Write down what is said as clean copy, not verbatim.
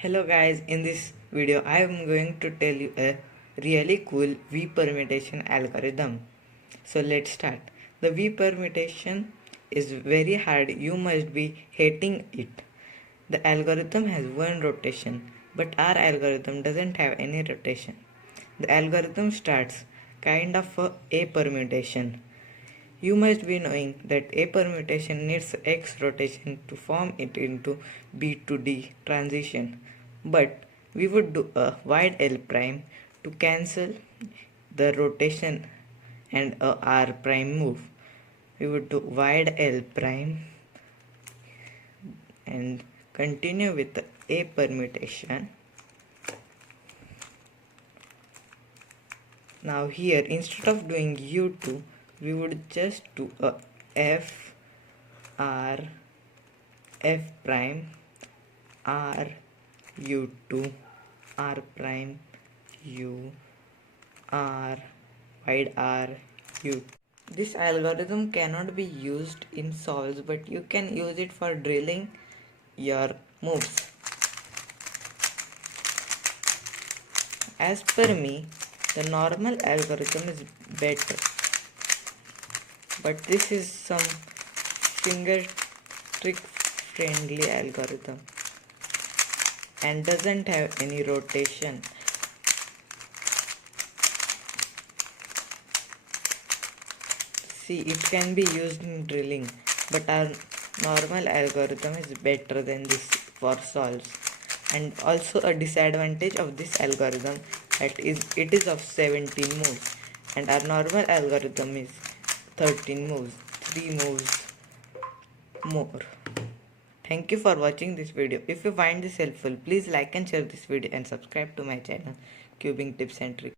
Hello guys, in this video I am going to tell you a really cool V permutation algorithm. So let's start. The V permutation is very hard, you must be hating it. The algorithm has one rotation, but our algorithm doesn't have any rotation. The algorithm starts kind of a permutation. You must be knowing that A permutation needs X rotation to form it into B to D transition. But we would do a wide L prime to cancel the rotation and a R prime move. We would do wide L prime and continue with the A permutation. Now here instead of doing U2 we would just do a F R F prime R U2 R prime U R wide R U. This algorithm cannot be used in solves, but you can use it for drilling your moves. As per me, the normal algorithm is better, but this is some finger trick friendly algorithm and doesn't have any rotation. See, it can be used in drilling, but our normal algorithm is better than this for solves. And also a disadvantage of this algorithm that is it is of 17 moves and our normal algorithm is 13 moves, 3 moves more. Thank you for watching this video. If you find this helpful, please like and share this video and subscribe to my channel, Cubing Tips and Tricks.